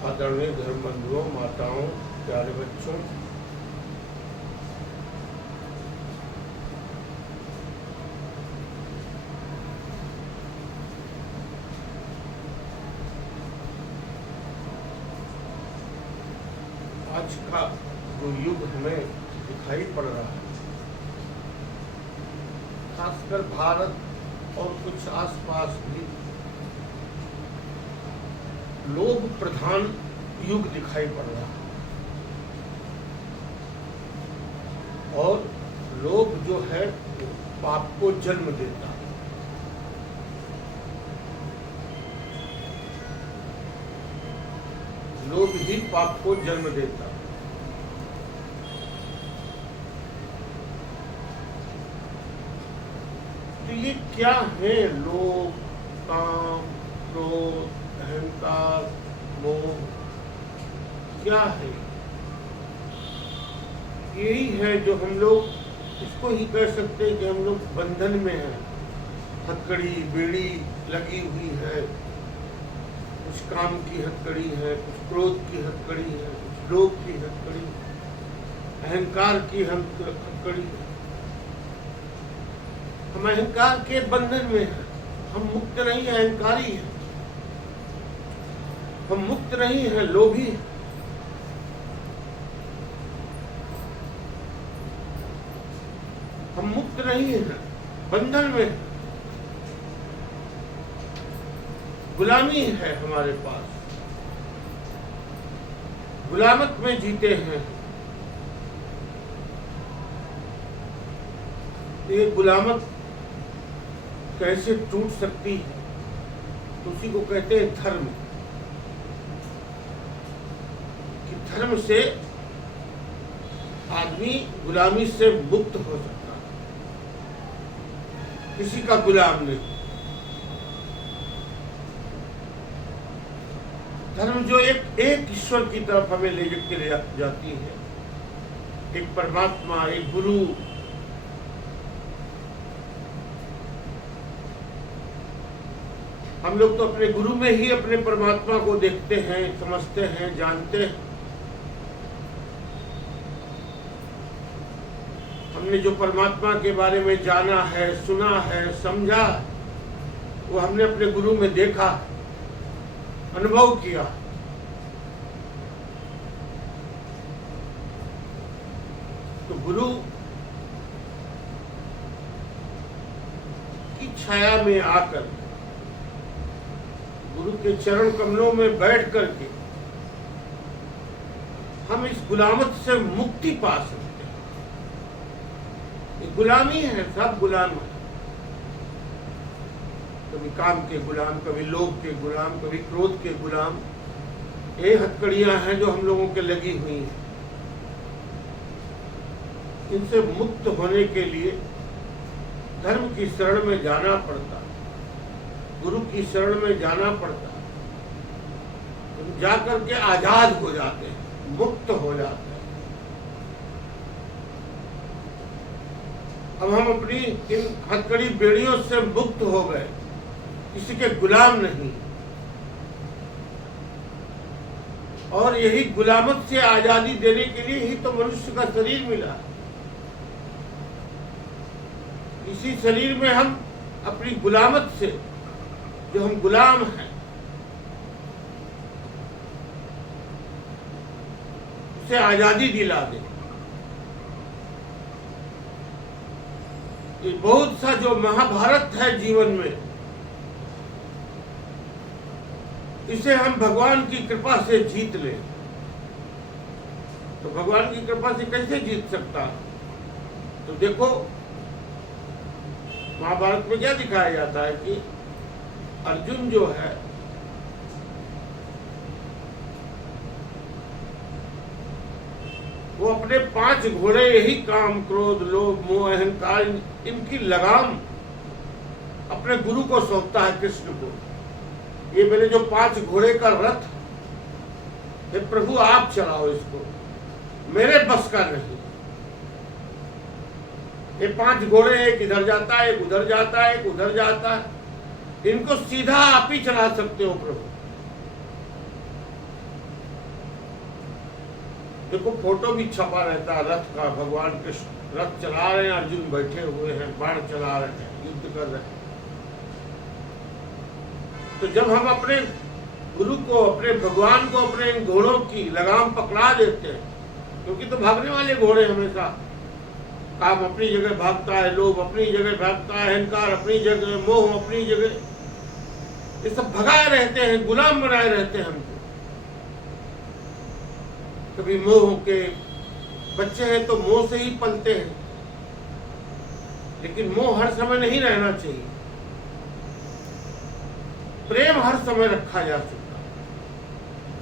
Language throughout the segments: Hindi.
आदरणीय धर्म बंधुओं, माताओं, प्यारे बच्चों, आज का जो युग हमें दिखाई पड़ रहा है, खासकर भारत और कुछ आसपास भी लोभ प्रधान युग दिखाई पड़ रहा है। और लोभ जो है पाप को जन्म देता है। लोभ ही पाप को जन्म देता है। तो ये क्या है? लोभ, काम, क्रोध, अहंकार, मोह क्या है? यही है जो हम लोग इसको ही कह सकते हैं कि हम लोग बंधन में हैं। हथकड़ी बेड़ी लगी हुई है, कुछ काम की हथकड़ी है, कुछ क्रोध की हथकड़ी है, कुछ लोभ की हथकड़ी, अहंकार की हथकड़ी है। हम अहंकार के बंधन में हैं। हम मुक्त नहीं हैं, अहंकारी हैं। हम मुक्त नहीं हैं, लोभी हैं। हम मुक्त नहीं हैं, बंधन में हैं। गुलामी है हमारे पास, गुलामत में जीते हैं। ये गुलामत कैसे टूट सकती है? तो उसी को कहते हैं धर्म। कि धर्म से आदमी गुलामी से मुक्त हो सकता है, किसी का गुलाम नहीं। धर्म जो एक ईश्वर की तरफ हमें ले जाती है, एक परमात्मा, एक गुरु। हम लोग तो अपने गुरु में ही अपने परमात्मा को देखते हैं, समझते हैं, जानते हैं। हमने जो परमात्मा के बारे में जाना है, सुना है, समझा, वो हमने अपने गुरु में देखा, अनुभव किया। तो गुरु की छाया में आकर, गुरु के चरण कमलों में बैठ करके हम इस गुलामत से मुक्ति पा सकते हैं। ये गुलामी है, सब गुलाम है। कभी काम के गुलाम, कभी लोभ के गुलाम, कभी क्रोध के गुलाम। ये हथकड़ियां हैं जो हम लोगों के लगी हुई हैं। इनसे मुक्त होने के लिए धर्म की शरण में जाना पड़ता, गुरु की शरण में जाना पड़ता। हम जाकर के आजाद हो जाते हैं, मुक्त हो जाते हैं। अब हम अपनी इन हथकड़ी बेड़ियों से मुक्त हो गए, किसी के गुलाम नहीं। और यही गुलामत से आजादी देने के लिए ही तो मनुष्य का शरीर मिला। इसी शरीर में हम अपनी गुलामत से, जो हम गुलाम हैं, उसे आजादी दिला दें। ये बहुत सा जो महाभारत है जीवन में, इसे हम भगवान की कृपा से जीत लें। तो भगवान की कृपा से कैसे जीत सकता? तो देखो, महाभारत में क्या दिखाया जाता है कि अर्जुन जो है, वो अपने 5 घोड़े, यही काम, क्रोध, लोभ, मोह, अहंकार, इनकी लगाम अपने गुरु को सौंपता है, कृष्ण को। ये मेरे जो 5 घोड़े का रथ, हे प्रभु आप चलाओ इसको, मेरे बस का नहीं। ये 5 घोड़े, एक इधर जाता है, एक उधर जाता है, एक उधर जाता है। इनको सीधा आप ही चला सकते हो प्रभु। देखो फोटो भी छपा रहता है रथ का, भगवान कृष्ण रथ चला रहे हैं, अर्जुन बैठे हुए हैं, बाण चला रहे हैं, युद्ध कर रहे हैं। तो जब हम अपने गुरु को, अपने भगवान को, अपने घोड़ों की लगाम पकड़ा देते हैं, क्योंकि तो भागने वाले घोड़े हमेशा, काम अपनी जगह भागता है, लोभ अपनी जगह भागता है, अहंकार अपनी जगह, मोह अपनी जगह, ये सब भगाए रहते हैं, गुलाम बनाए रहते हैं हमको। कभी मोह के बच्चे हैं तो मोह से ही पलते हैं, लेकिन मोह हर समय नहीं रहना चाहिए। प्रेम हर समय रखा जा सकता है।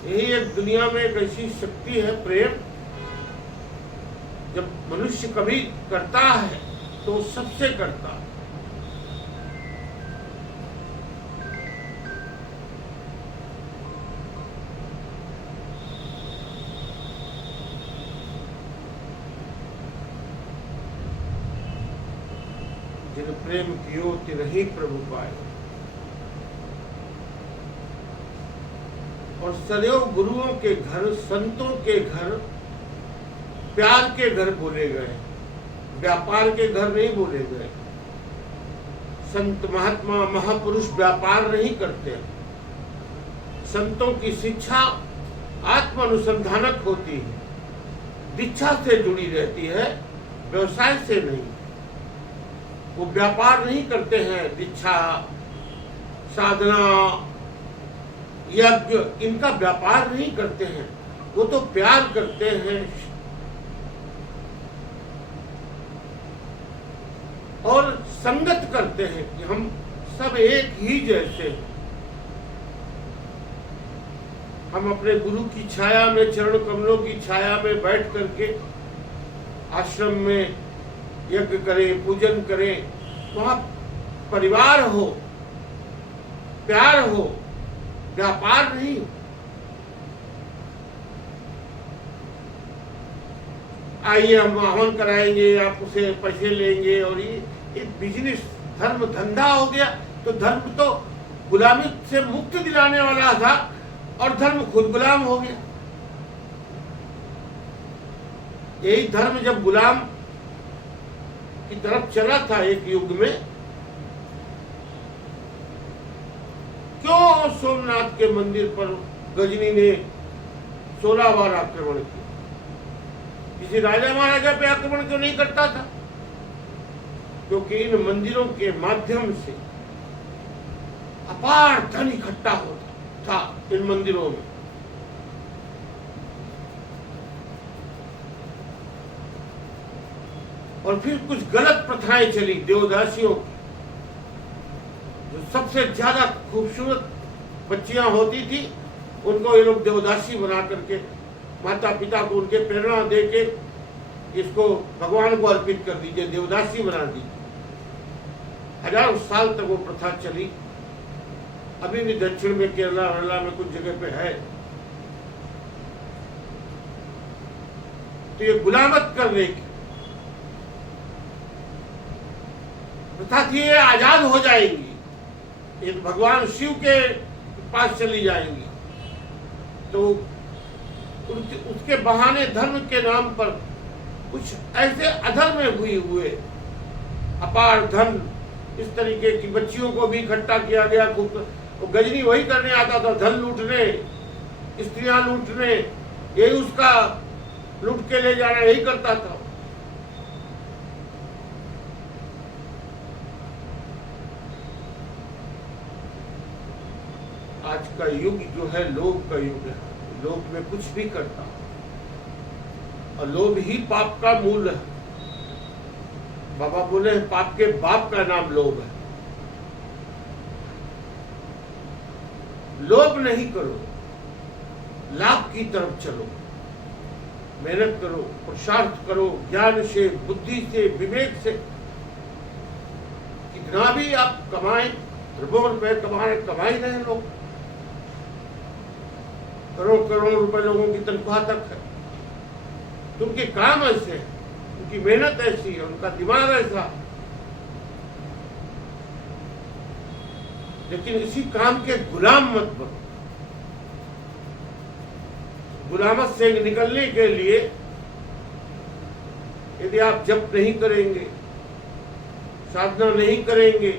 यही एक दुनिया में एक ऐसी शक्ति है प्रेम, जब मनुष्य कभी करता है तो सबसे करता है। जिन प्रेम कियो तिरहि प्रभु पाए। और सदैव गुरुओं के घर, संतों के घर, प्यार के घर बोले गए, व्यापार के घर नहीं बोले गए। संत महात्मा महापुरुष व्यापार नहीं करते। संतों की शिक्षा आत्म अनुसंधानक होती है, दीक्षा से जुड़ी रहती है, व्यवसाय से नहीं। वो व्यापार नहीं करते हैं, दीक्षा, साधना, यज्ञ, इनका व्यापार नहीं करते हैं। वो तो प्यार करते हैं और संगत करते हैं कि हम सब एक ही जैसे हैं। हम अपने गुरु की छाया में, चरण कमलों की छाया में बैठ करके आश्रम में यज्ञ करें, पूजन करें, वहां परिवार हो, प्यार हो, व्यापार नहीं। आइए हम हवन कराएंगे, आप उसे पैसे लेंगे, और ये बिजनेस, धर्म धंधा हो गया। तो धर्म तो गुलामी से मुक्ति दिलाने वाला था और धर्म खुद गुलाम हो गया। यही धर्म जब गुलाम की तरफ चला था एक युग में, क्यों सोमनाथ के मंदिर पर गजनी ने 16 बार आक्रमण किया? किसी राजा महाराजा पे आक्रमण क्यों नहीं करता था? क्योंकि इन मंदिरों के माध्यम से अपार धन इकट्ठा होता था इन मंदिरों में। और फिर कुछ गलत प्रथाएं चली देवदासियों की। जो सबसे ज्यादा खूबसूरत बच्चियां होती थी, उनको ये लोग देवदासी बना करके माता पिता को उनके प्रेरणा दे के इसको भगवान को अर्पित कर दीजिए, देवदासी बना दीजिए। हजारों साल तक वो प्रथा चली। अभी भी दक्षिण में, केरला वेरला में कुछ जगह पे है। तो ये गुलामत करने की प्रथा थी, ये आजाद हो जाएंगी, ये भगवान शिव के पास चली जाएंगी। तो उसके बहाने धर्म के नाम पर कुछ ऐसे अधर्म में हुए अपार धन, इस तरीके की बच्चियों को भी इकट्ठा किया गया। वो गजनी वही करने आता था, धन लूटने, स्त्रियां लूटने, यही उसका लूट के ले जाना, यही करता था। आज का युग जो है लोभ का युग है। लोभ में कुछ भी करता, और लोभ ही पाप का मूल है। बाबा बोले पाप के बाप का नाम लोभ है। लोभ नहीं करो, लाभ की तरफ चलो, मेहनत करो, पुरुषार्थ करो, ज्ञान से, बुद्धि से, विवेक से। कितना भी आप कमाएं, अरबों रुपए कमा ही रहे लोग, करोड़ रुपए लोगों की तनख्वाह तक है। तो उनके काम ऐसे हैं, उनकी मेहनत ऐसी है, उनका दिमाग ऐसा। लेकिन इसी काम के गुलाम मत बनो। गुलामत से निकलने के लिए यदि आप जप नहीं करेंगे, साधना नहीं करेंगे,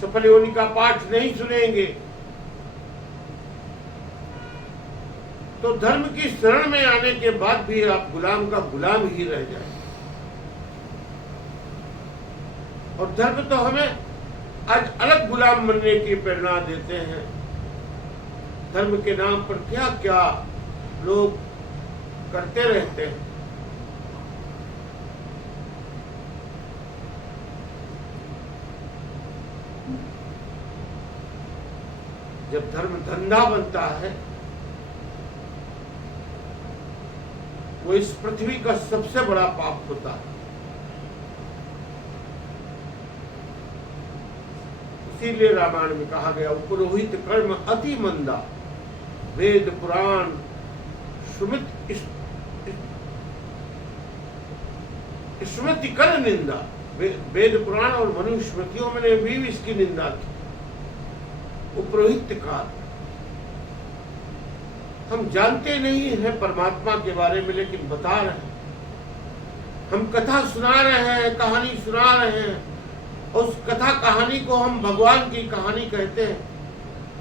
सफल योनि का पाठ नहीं सुनेंगे, तो धर्म की शरण में आने के बाद भी आप गुलाम का गुलाम ही रह जाएंगे। और धर्म तो हमें आज अलग गुलाम बनने की प्रेरणा देते हैं। धर्म के नाम पर क्या क्या लोग करते रहते हैं। जब धर्म धंधा बनता है, वो इस पृथ्वी का सबसे बड़ा पाप होता है। इसीलिए रामायण में कहा गया, पुरोहित कर्म अति मंदा, वेद पुराण स्मृति कर निंदा। वेद पुराण और मनुस्मृतियों में भी इसकी निंदा की। उपरोहित काल, हम जानते नहीं हैं परमात्मा के बारे में, लेकिन बता रहे हैं। हम कथा सुना रहे हैं, कहानी सुना रहे हैं, और उस कथा कहानी को हम भगवान की कहानी कहते हैं,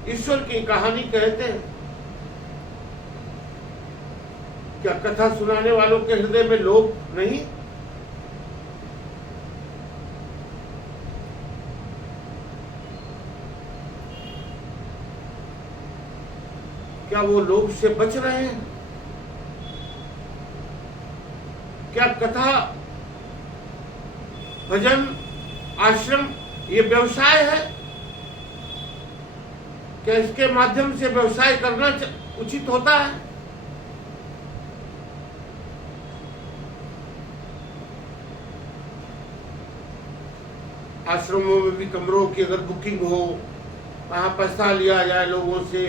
ईश्वर की कहानी कहते हैं। क्या कथा सुनाने वालों के हृदय में लोभ नहीं? क्या वो लोभ से बच रहे हैं? क्या कथा, भजन, आश्रम ये व्यवसाय है? क्या इसके माध्यम से व्यवसाय करना उचित होता है? आश्रमों में भी कमरों की अगर बुकिंग हो, वहां पैसा लिया जाए लोगों से,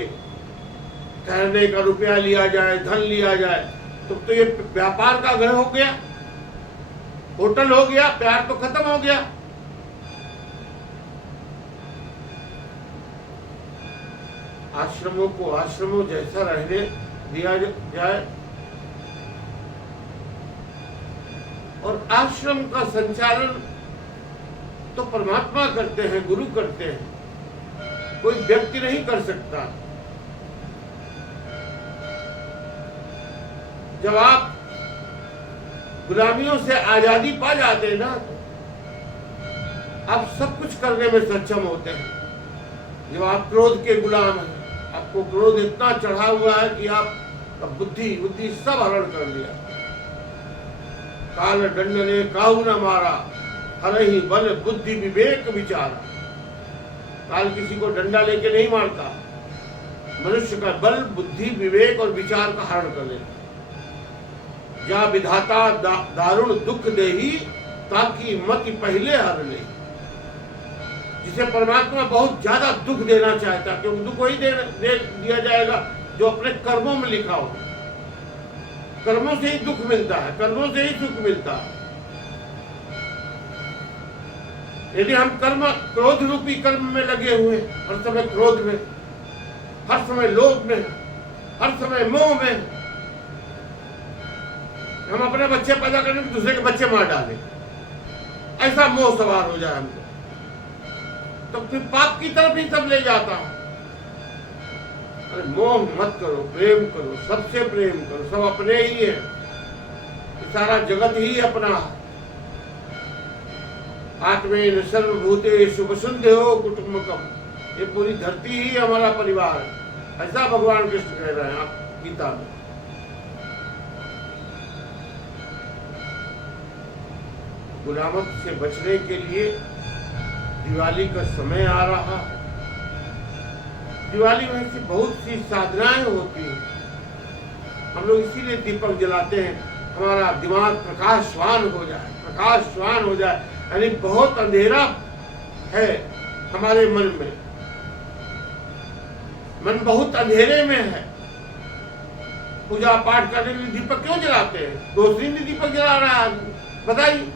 ठहरने का रुपया लिया जाए, धन लिया जाए, तो ये व्यापार का घर हो गया, होटल हो गया, प्यार तो खत्म हो गया। आश्रमों को आश्रमों जैसा रहने दिया जाए, और आश्रम का संचालन तो परमात्मा करते हैं, गुरु करते हैं, कोई व्यक्ति नहीं कर सकता। जब आप गुलामियों से आजादी पा जाते हैं ना, तो आप सब कुछ करने में सक्षम होते हैं। जब आप क्रोध के गुलाम हैं, आपको क्रोध इतना चढ़ा हुआ है कि आप बुद्धि सब हरण कर लिया। काल दंड ने काहू न मारा, हरहि बल बुद्धि विवेक विचारा। काल किसी को डंडा लेके नहीं मारता, मनुष्य का बल, बुद्धि, विवेक और विचार का हरण कर लेता। जा विधाता दारुण दुख देही, ताकि मति पहले हर ले। जिसे परमात्मा बहुत ज्यादा दुख देना चाहता है, क्योंकि दुख वही दे दिया जाएगा जो अपने कर्मों में लिखा हो। कर्मों से ही दुख मिलता है, कर्मों से ही सुख मिलता है। यदि हम क्रोध रूपी कर्म में लगे हुए, हर समय क्रोध में, हर समय लोभ में, हर समय मोह में, हम अपने बच्चे पैदा करने में दूसरे के बच्चे मार डालें, ऐसा मोह सवार हो जाए हमको, तो फिर पाप की तरफ ही सब ले जाता है। अरे मोह मत करो, प्रेम करो, सबसे प्रेम करो, सब अपने ही है, सारा जगत ही अपना है। आत्मेन सर्वभूतेषु वसुन्धयो कुटुम्बकम, ये पूरी धरती ही हमारा परिवार है, ऐसा भगवान कृष्ण कह रहे हैं आप गीता में। गुलामत से बचने के लिए दिवाली का समय आ रहा है। दिवाली में ऐसी बहुत सी साधनाएं होती हैं। हम लोग इसीलिए दीपक जलाते हैं, हमारा दिमाग प्रकाशवान हो जाए, प्रकाशवान हो जाए। यानी बहुत अंधेरा है हमारे मन में, मन बहुत अंधेरे में है। पूजा पाठ करने के लिए दीपक क्यों जलाते हैं? रोशनी में दीपक जला रहा है आदमी, बताइए।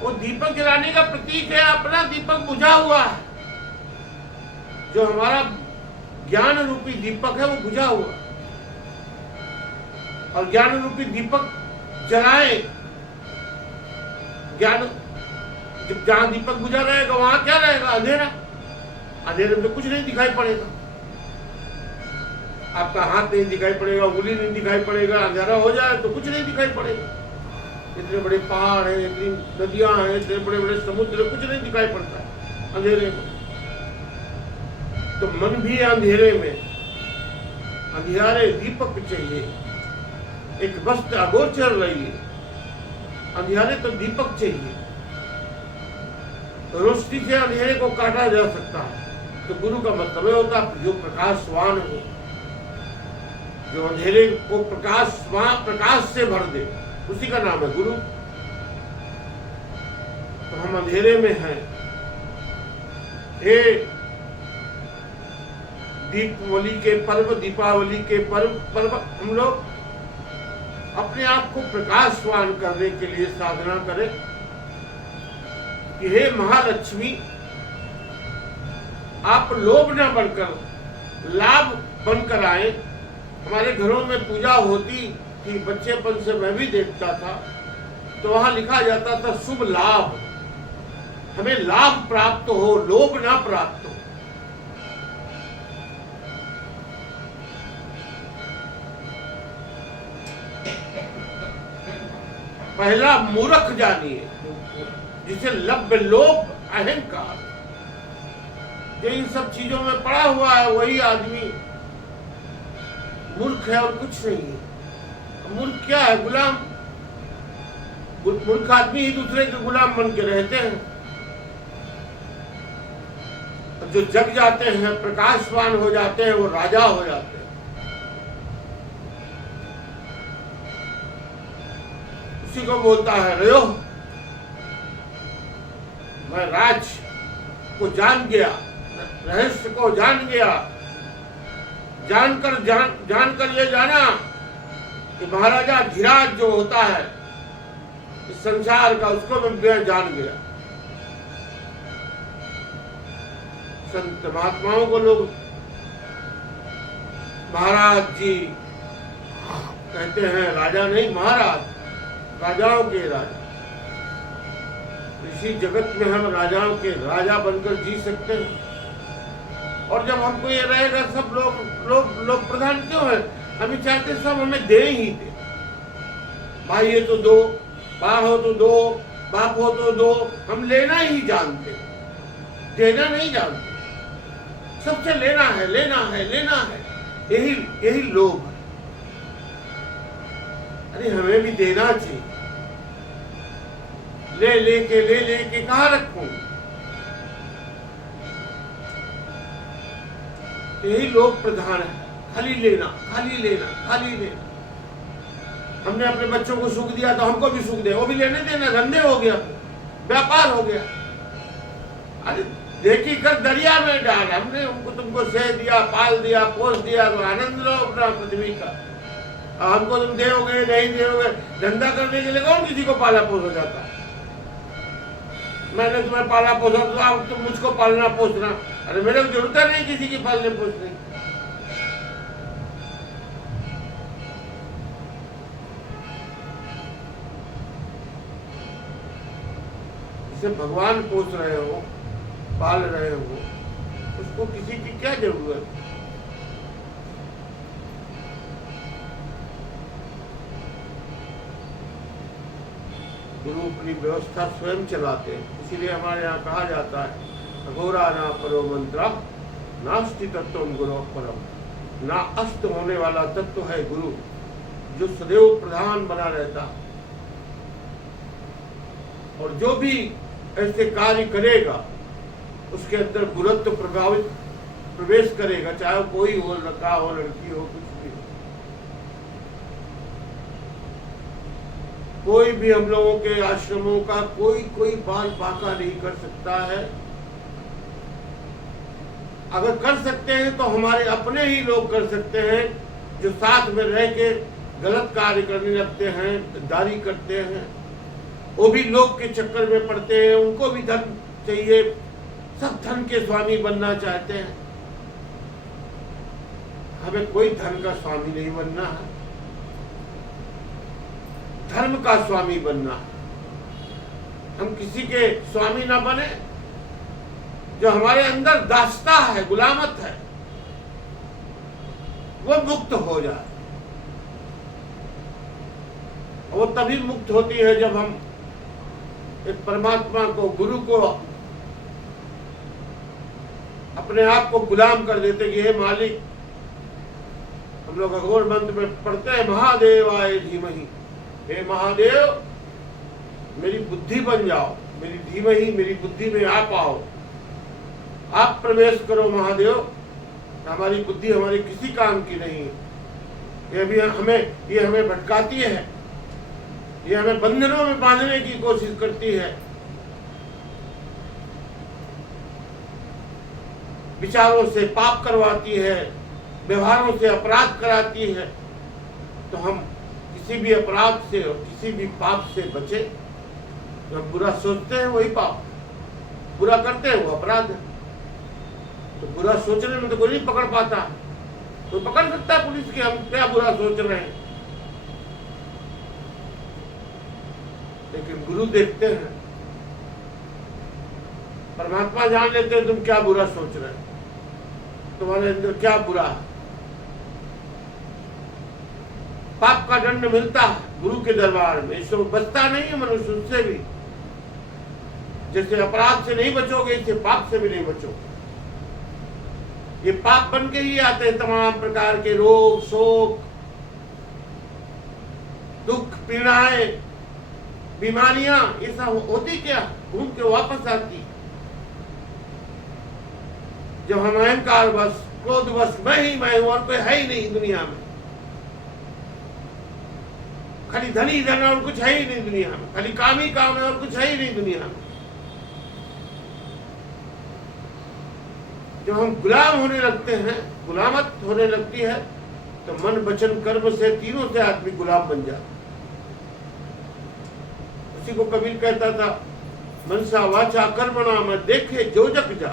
वो दीपक जलाने का प्रतीक है, अपना दीपक बुझा हुआ है। जो हमारा ज्ञान रूपी दीपक है वो बुझा हुआ, और ज्ञान रूपी दीपक जलाए। ज्ञान जहां दीपक बुझा रहेगा वहां क्या रहेगा? अंधेरा। अंधेरे में तो कुछ नहीं दिखाई पड़ेगा, आपका हाथ नहीं दिखाई पड़ेगा, उंगली नहीं दिखाई पड़ेगा। अंधेरा हो जाए तो कुछ नहीं दिखाई पड़ेगा। इतने बड़े पहाड़ हैं, इतनी नदियां हैं, इतने बड़े बड़े समुद्र, कुछ नहीं दिखाई पड़ता है अंधेरे में। तो मन भी अंधेरे में, अंधियारे दीपक चाहिए। एक वस्तु अगोचर रही है, अंधियारे तो दीपक चाहिए। तो रोशनी से अंधेरे को काटा जा सकता है। तो गुरु का मतलब होता है जो प्रकाशवान हो, जो अंधेरे को प्रकाश से भर दे, उसी का नाम है गुरु। तो हम अंधेरे में हैं। हे दीपावली के पर्व हम लोग अपने आप को प्रकाशवान करने के लिए साधना करें कि हे महालक्ष्मी, आप लोभ न बनकर लाभ बनकर आए। हमारे घरों में पूजा होती थी, बच्चेपन से मैं भी देखता था, तो वहां लिखा जाता था शुभ लाभ। हमें लाभ प्राप्त हो, लोभ ना प्राप्त हो। पहला मूर्ख जानिए जिसे लब्ध लोभ अहंकार, जो इन सब चीजों में पड़ा हुआ है वही आदमी मूर्ख है और कुछ नहीं है। मूर्ख क्या है? गुलाम। मूर्ख आदमी ही दूसरे के गुलाम बन के रहते हैं। जो जग जाते हैं, प्रकाशवान हो जाते हैं, वो राजा हो जाते हैं। उसी को बोलता है रयो, मैं राज को जान गया, रहस्य को जान गया। जानकर ये जाना कि महाराजा धीराज जो होता है इस संसार का, उसको मैं जान गया। संत महात्माओं को लोग महाराज जी कहते हैं, राजा नहीं महाराज, राजाओं के राजा। इसी जगत में हम राजाओं के राजा बनकर जी सकते हैं। और जब हमको ये रहेगा सब लोग प्रधान क्यों है? हम चाहते सब हमें दे ही दे। भाई ये तो दो, माँ हो तो दो, बाप हो तो दो। हम लेना ही जानते, देना नहीं जानते। सबसे लेना है, लेना है, लेना है, यही लोभ है। अरे हमें भी देना चाहिए। ले लेके कहाँ रखूं? यही लोग प्रधान है, खाली लेना, खाली लेना, खाली लेना। हमने अपने बच्चों को सुख दिया तो हमको भी सुख दे, वो भी लेने देना, धंधे हो गया, व्यापार हो गया। अरे देखी कर दरिया में डाल, हमने तुमको सह दिया, पाल दिया, पोस दिया, तो आनंद लो अपना पृथ्वी का। हमको तुम दोगे नहीं दोगे, धंधा करने के लिए कौन किसी को पाला पोसा जाता है? मैंने तुम्हें पाला पोसा तो अब तुम मुझको पालना पोसना। अरे मेरे को जरूरत नहीं किसी की पालने पोसने। जिसे भगवान पोस रहे हो, पाल रहे हो, उसको किसी की क्या जरूरत? गुरु अपनी व्यवस्था स्वयं चलाते हैं। इसीलिए हमारे यहाँ कहा जाता है अघोरा ना परो मंत्र नास्ति तत्व गुरु परम। ना अस्त होने वाला तत्व है गुरु, जो सदैव प्रधान बना रहता। और जो भी ऐसे कार्य करेगा उसके अंदर गुरुत्व प्रवेश करेगा, चाहे कोई हो, लड़का हो, लड़की हो, कुछ भी हो। कोई भी हम लोगों के आश्रमों का कोई बाल बांका नहीं कर सकता है। अगर कर सकते हैं तो हमारे अपने ही लोग कर सकते हैं, जो साथ में रह के गलत कार्य करने लगते हैं, गद्दारी करते हैं, वो भी लोग के चक्कर में पड़ते हैं, उनको भी धन चाहिए, सब धन के स्वामी बनना चाहते हैं। हमें कोई धन का स्वामी नहीं बनना है, धर्म का स्वामी बनना है। हम किसी के स्वामी ना बने, जो हमारे अंदर दास्ता है, गुलामत है, वो मुक्त हो जाए। वो तभी मुक्त होती है जब हम एक परमात्मा को, गुरु को, अपने आप को गुलाम कर देते कि हे मालिक, हम लोग अघोर मंत्र में पढ़ते हैं महादेव आए धीमहि, हे महादेव मेरी बुद्धि बन जाओ, मेरी धीमहि, मेरी बुद्धि में आप आओ, आप प्रवेश करो महादेव। हमारी बुद्धि हमारी किसी काम की नहीं है, ये हमें भटकाती है, ये हमें बंधनों में बांधने की कोशिश करती है, विचारों से पाप करवाती है, व्यवहारों से अपराध कराती है। तो हम किसी भी अपराध से और किसी भी पाप से बचे। जब बुरा सोचते हैं वही पाप, बुरा करते हैं वो अपराध है। तो बुरा सोचने में तो कोई नहीं पकड़ पाता, कोई पकड़ सकता है पुलिस की हम क्या बुरा सोच रहे हैं, लेकिन गुरु देखते हैं, परमात्मा जान लेते हैं तुम क्या बुरा सोच रहे हो, तुम्हारे अंदर क्या बुरा है। पाप का दंड मिलता है गुरु के दरबार में, इससे बचता नहीं है मनुष्य उससे भी। जैसे अपराध से नहीं बचोगे, इससे पाप से भी नहीं बचोगे। ये पाप बन के ही आते हैं, तमाम प्रकार के रोग, शोक, दुख, पीड़ाएं, बीमारियां, ये सब होती क्या, घूम के वापस आती। जब हम अहंकार बस, क्रोध बस, मैं ही मैं हूं और कोई है ही नहीं दुनिया में, खाली धन ही धन और कुछ है ही नहीं दुनिया में, खाली काम ही काम है और कुछ है ही नहीं दुनिया में। जब हम गुलाम होने लगते हैं, गुलामत होने लगती है, तो मन वचन कर्म से, तीनों से आदमी गुलाम बन जाता। उसी को कबीर कहता था, मनसा वाचा कर्मणा में देखे जो जग जा।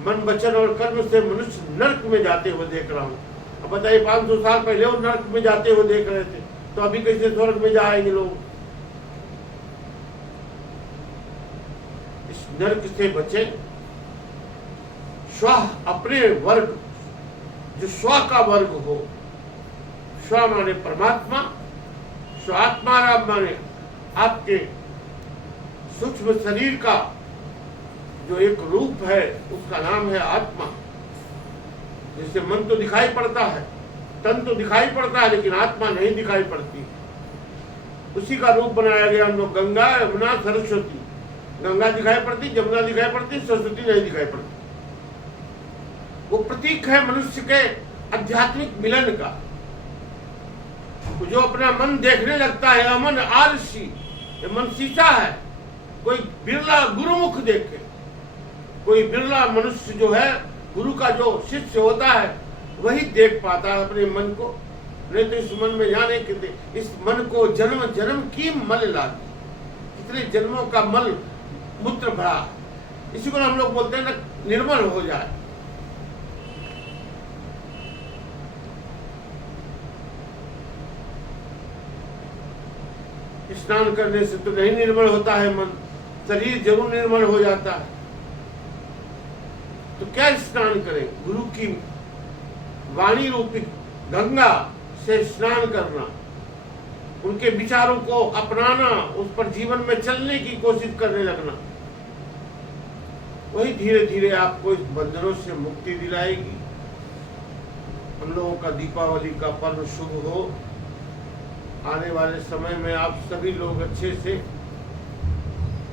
मन वचन और कर्म से मनुष्य नरक में जाते हुए देख रहा हूं। अब बताइए 500 साल पहले वो नरक में जाते हुए देख रहे थे, तो अभी कैसे स्वर्ग में जाएंगे लोग। इस नरक से बचे। स्व अपने वर्ग, जो स्व का वर्ग हो, स्व माने परमात्मा, स्व आत्मा राम माने आपके सूक्ष्म शरीर का जो एक रूप है, उसका नाम है आत्मा। जैसे मन तो दिखाई पड़ता है, तन तो दिखाई पड़ता है, लेकिन आत्मा नहीं दिखाई पड़ती। उसी का रूप बनाया गया हम लोग, गंगा, यमुना, सरस्वती। गंगा दिखाई पड़ती, जमुना दिखाई पड़ती, सरस्वती नहीं दिखाई पड़ती। वो प्रतीक है मनुष्य के आध्यात्मिक मिलन का। जो अपना मन देखने लगता है, अमन आलसी, ये मन शीशा है। कोई बिरला गुरुमुख देखे, कोई बिरला मनुष्य जो है, गुरु का जो शिष्य होता है, वही देख पाता है अपने मन को। नहीं तो इस मन में जाने के, इस मन को जन्म जन्म की मल लागी, कितने जन्मों का मल मूत्र भरा। इसी को हम लोग बोलते हैं ना, निर्मल हो जाए। स्नान करने से तो नहीं निर्मल होता है मन, शरीर जरूर निर्मल हो जाता है। तो क्या स्नान करें? गुरु की वाणी रूपी गंगा से स्नान करना, उनके विचारों को अपनाना, उस पर जीवन में चलने की कोशिश करने लगना, वही धीरे धीरे आपको इस बंधनों से मुक्ति दिलाएगी। हम लोगों का दीपावली का पर्व शुभ हो। आने वाले समय में आप सभी लोग अच्छे से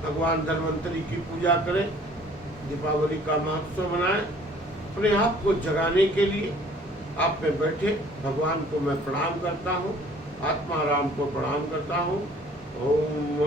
भगवान धन्वंतरी की पूजा करें, दीपावली का महोत्सव मनाएं। अपने आप को जगाने के लिए आप में बैठे भगवान को मैं प्रणाम करता हूँ, आत्मा राम को प्रणाम करता हूँ। ओम